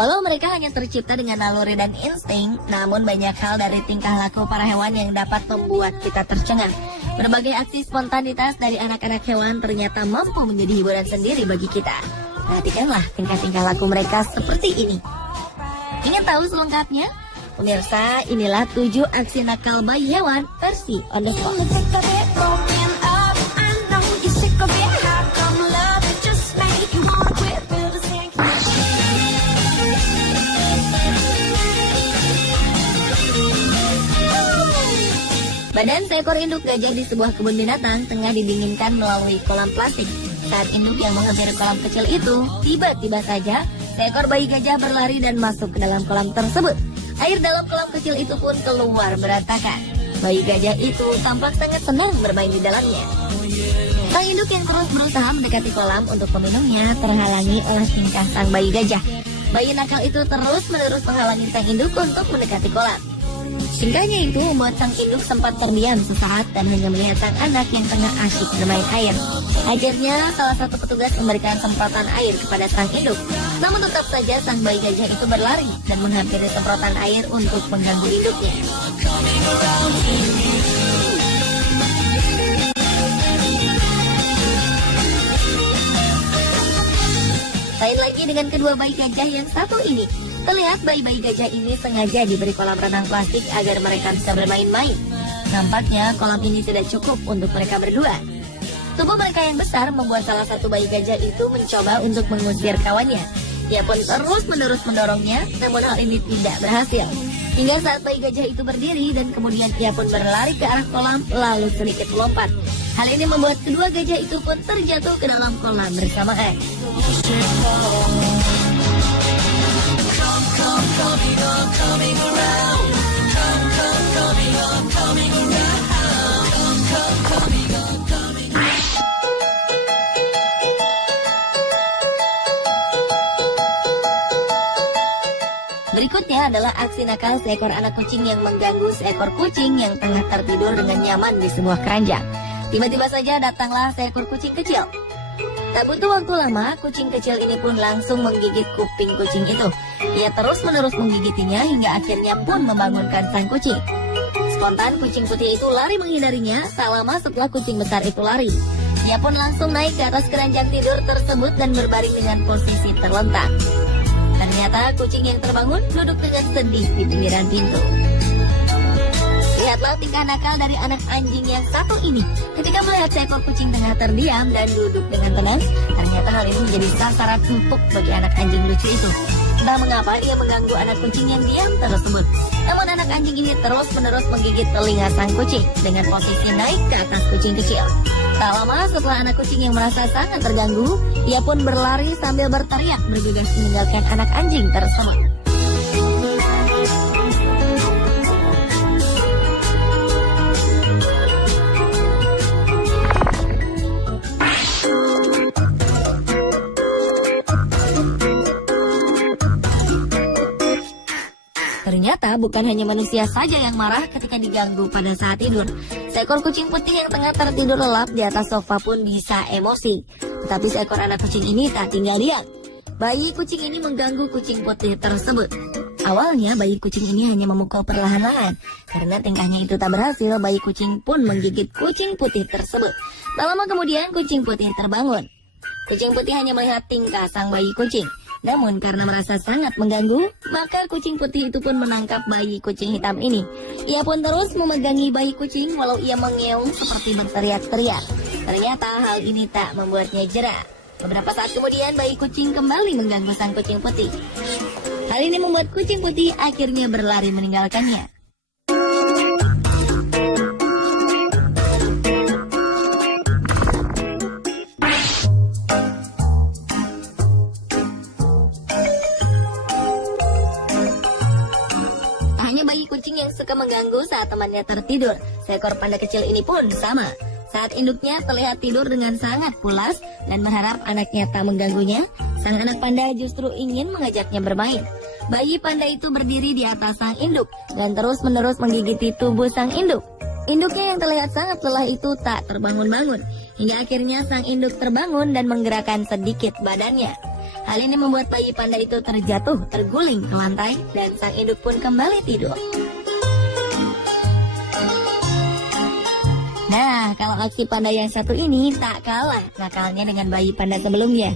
Walau mereka hanya tercipta dengan naluri dan insting, namun banyak hal dari tingkah laku para hewan yang dapat membuat kita tercengang. Berbagai aksi spontanitas dari anak-anak hewan ternyata mampu menjadi hiburan sendiri bagi kita. Perhatikanlah tingkah-tingkah laku mereka seperti ini. Ingin tahu selengkapnya? Pemirsa, inilah 7 aksi nakal bayi hewan versi on the spot. Badan seekor induk gajah di sebuah kebun binatang tengah didinginkan melalui kolam plastik. Saat induk yang menghampiri kolam kecil itu, tiba-tiba saja seekor bayi gajah berlari dan masuk ke dalam kolam tersebut. Air dalam kolam kecil itu pun keluar berantakan. Bayi gajah itu tampak sangat senang bermain di dalamnya. Sang induk yang terus berusaha mendekati kolam untuk meminumnya terhalangi oleh tingkah sang bayi gajah. Bayi nakal itu terus-menerus menghalangi sang induk untuk mendekati kolam. Tingkahnya itu membuat sang induk sempat terdiam sesaat dan hanya melihat sang anak yang tengah asyik bermain air. Akhirnya salah satu petugas memberikan semprotan air kepada sang induk. Namun tetap saja sang bayi gajah itu berlari dan menghampiri semprotan air untuk mengganggu induknya. Lain lagi dengan kedua bayi gajah yang satu ini. Terlihat bayi-bayi gajah ini sengaja diberi kolam renang plastik agar mereka bisa bermain-main. Nampaknya kolam ini tidak cukup untuk mereka berdua. Tubuh mereka yang besar membuat salah satu bayi gajah itu mencoba untuk mengusir kawannya. Ia pun terus-menerus mendorongnya, namun hal ini tidak berhasil. Hingga saat bayi gajah itu berdiri dan kemudian ia pun berlari ke arah kolam lalu sedikit melompat. Hal ini membuat kedua gajah itu pun terjatuh ke dalam kolam bersamaan. Berikutnya adalah aksi nakal seekor anak kucing yang mengganggu seekor kucing yang tengah tertidur dengan nyaman di sebuah keranjang. Tiba-tiba saja datanglah seekor kucing kecil. Tak butuh waktu lama, kucing kecil ini pun langsung menggigit kuping kucing itu. Ia terus-menerus menggigitinya hingga akhirnya pun membangunkan sang kucing. Spontan kucing putih itu lari menghindarinya, tak lama setelah kucing besar itu lari. Ia pun langsung naik ke atas keranjang tidur tersebut dan berbaring dengan posisi terlentang. Ternyata kucing yang terbangun duduk dengan sedih di pinggiran pintu. Lihatlah tingkah nakal dari anak anjing yang satu ini. Ketika melihat seekor kucing tengah terdiam dan duduk dengan tenang, ternyata hal ini menjadi sasaran empuk bagi anak anjing lucu itu. Entah mengapa ia mengganggu anak kucing yang diam tersebut. Namun anak anjing ini terus-menerus menggigit telinga sang kucing dengan posisi naik ke atas kucing kecil. Tak lama setelah anak kucing yang merasa sangat terganggu, ia pun berlari sambil berteriak bergegas meninggalkan anak anjing tersebut. Ternyata bukan hanya manusia saja yang marah ketika diganggu pada saat tidur. Seekor kucing putih yang tengah tertidur lelap di atas sofa pun bisa emosi. Tetapi seekor anak kucing ini tak tinggal diam. Bayi kucing ini mengganggu kucing putih tersebut. Awalnya bayi kucing ini hanya memukul perlahan-lahan. Karena tingkahnya itu tak berhasil, bayi kucing pun menggigit kucing putih tersebut. Tak lama kemudian kucing putih terbangun. Kucing putih hanya melihat tingkah sang bayi kucing. Namun karena merasa sangat mengganggu, maka kucing putih itu pun menangkap bayi kucing hitam ini. Ia pun terus memegangi bayi kucing walau ia mengeong seperti berteriak-teriak. Ternyata hal ini tak membuatnya jera. Beberapa saat kemudian bayi kucing kembali mengganggu sang kucing putih. Hal ini membuat kucing putih akhirnya berlari meninggalkannya. Kucing yang suka mengganggu saat temannya tertidur. Seekor panda kecil ini pun sama. Saat induknya terlihat tidur dengan sangat pulas dan berharap anaknya tak mengganggunya, sang anak panda justru ingin mengajaknya bermain. Bayi panda itu berdiri di atas sang induk dan terus-menerus menggigiti tubuh sang induk. Induknya yang terlihat sangat lelah itu tak terbangun-bangun, hingga akhirnya sang induk terbangun dan menggerakkan sedikit badannya. Hal ini membuat bayi panda itu terjatuh, terguling ke lantai, dan sang induk pun kembali tidur. Nah, kalau aksi panda yang satu ini tak kalah nakalnya dengan bayi panda sebelumnya.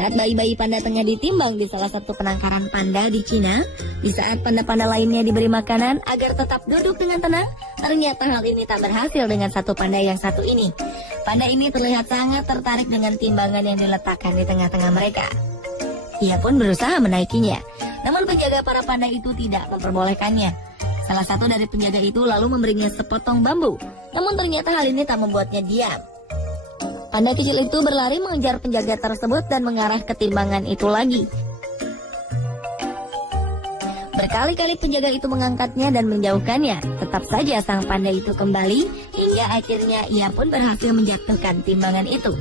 Saat bayi-bayi panda tengah ditimbang di salah satu penangkaran panda di Cina, di saat panda-panda lainnya diberi makanan agar tetap duduk dengan tenang, ternyata hal ini tak berhasil dengan satu panda yang satu ini. Panda ini terlihat sangat tertarik dengan timbangan yang diletakkan di tengah-tengah mereka. Ia pun berusaha menaikinya, namun penjaga para panda itu tidak memperbolehkannya. Salah satu dari penjaga itu lalu memberinya sepotong bambu, namun ternyata hal ini tak membuatnya diam. Panda kecil itu berlari mengejar penjaga tersebut dan mengarah ke timbangan itu lagi. Berkali-kali penjaga itu mengangkatnya dan menjauhkannya. Tetap saja sang panda itu kembali, hingga akhirnya ia pun berhasil menjatuhkan timbangan itu.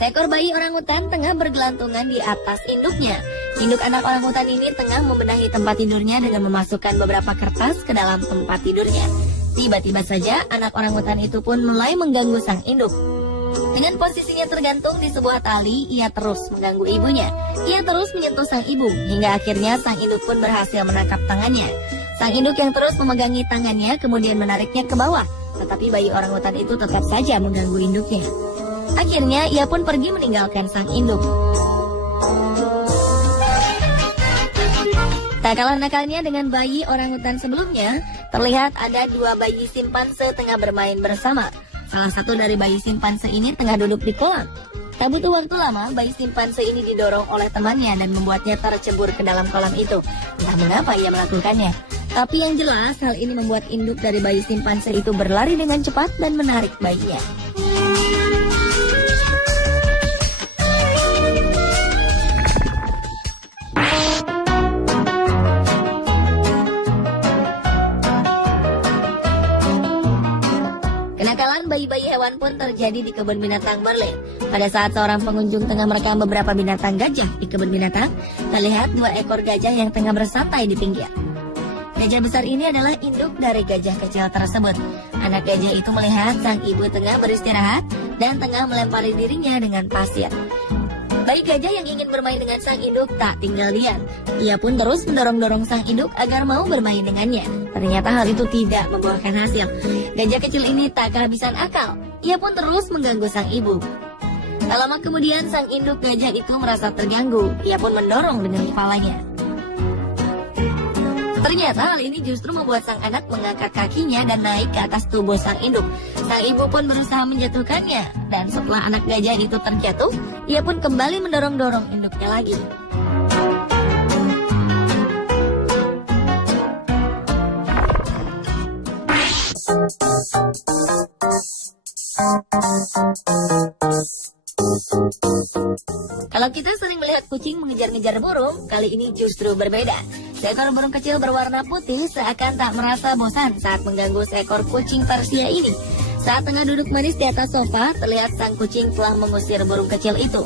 Seekor bayi orangutan tengah bergelantungan di atas induknya. Induk anak orangutan ini tengah membenahi tempat tidurnya dengan memasukkan beberapa kertas ke dalam tempat tidurnya. Tiba-tiba saja anak orangutan itu pun mulai mengganggu sang induk. Dengan posisinya tergantung di sebuah tali, ia terus mengganggu ibunya. Ia terus menyentuh sang ibu, hingga akhirnya sang induk pun berhasil menangkap tangannya. Sang induk yang terus memegangi tangannya kemudian menariknya ke bawah, tetapi bayi orangutan itu tetap saja mengganggu induknya. Akhirnya ia pun pergi meninggalkan sang induk. Tak kalah nakalnya dengan bayi orangutan sebelumnya, terlihat ada dua bayi simpanse tengah bermain bersama. Salah satu dari bayi simpanse ini tengah duduk di kolam. Tak butuh waktu lama, bayi simpanse ini didorong oleh temannya dan membuatnya tercebur ke dalam kolam itu. Entah mengapa ia melakukannya. Tapi yang jelas, hal ini membuat induk dari bayi simpanse itu berlari dengan cepat dan menarik bayinya. Kenakalan bayi-bayi hewan pun terjadi di kebun binatang Berlin. Pada saat seorang pengunjung tengah merekam beberapa binatang gajah di kebun binatang, terlihat dua ekor gajah yang tengah bersantai di pinggir. Gajah besar ini adalah induk dari gajah kecil tersebut. Anak gajah itu melihat sang ibu tengah beristirahat dan tengah melempari dirinya dengan pasir. Bayi gajah yang ingin bermain dengan sang induk tak tinggal diam. Ia pun terus mendorong-dorong sang induk agar mau bermain dengannya. Ternyata hal itu tidak membuahkan hasil. Gajah kecil ini tak kehabisan akal. Ia pun terus mengganggu sang ibu. Tak lama kemudian sang induk gajah itu merasa terganggu. Ia pun mendorong dengan kepalanya. Ternyata hal ini justru membuat sang anak mengangkat kakinya dan naik ke atas tubuh sang induk. Sang ibu pun berusaha menjatuhkannya. Dan setelah anak gajah itu terjatuh, ia pun kembali mendorong-dorong induknya lagi. Kalau kita sering melihat kucing mengejar-ngejar burung, kali ini justru berbeda. Seekor burung kecil berwarna putih seakan tak merasa bosan saat mengganggu seekor kucing Persia ini. Saat tengah duduk manis di atas sofa, terlihat sang kucing telah mengusir burung kecil itu.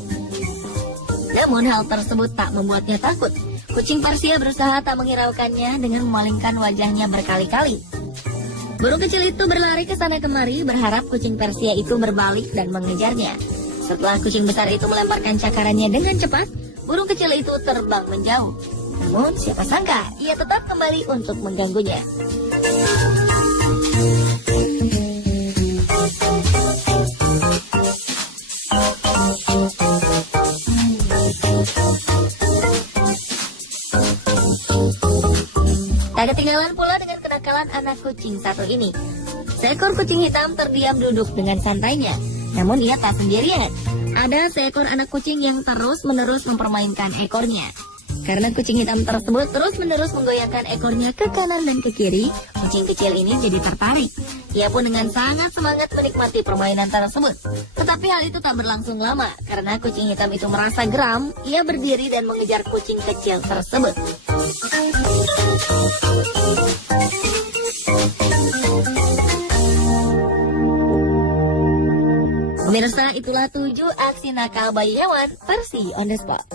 Namun hal tersebut tak membuatnya takut. Kucing Persia berusaha tak menghiraukannya dengan memalingkan wajahnya berkali-kali. Burung kecil itu berlari ke sana kemari berharap kucing Persia itu berbalik dan mengejarnya. Setelah kucing besar itu melemparkan cakarannya dengan cepat, burung kecil itu terbang menjauh. Namun siapa sangka ia tetap kembali untuk mengganggunya. Tak ketinggalan pula dengan kenakalan anak kucing satu ini. Seekor kucing hitam terdiam duduk dengan santainya. Namun ia tak sendirian. Ada seekor anak kucing yang terus-menerus mempermainkan ekornya. Karena kucing hitam tersebut terus-menerus menggoyangkan ekornya ke kanan dan ke kiri, kucing kecil ini jadi tertarik. Ia pun dengan sangat semangat menikmati permainan tersebut. Tetapi hal itu tak berlangsung lama, karena kucing hitam itu merasa geram, ia berdiri dan mengejar kucing kecil tersebut. Pemirsa, itulah 7 aksi nakal bayi hewan versi on the spot.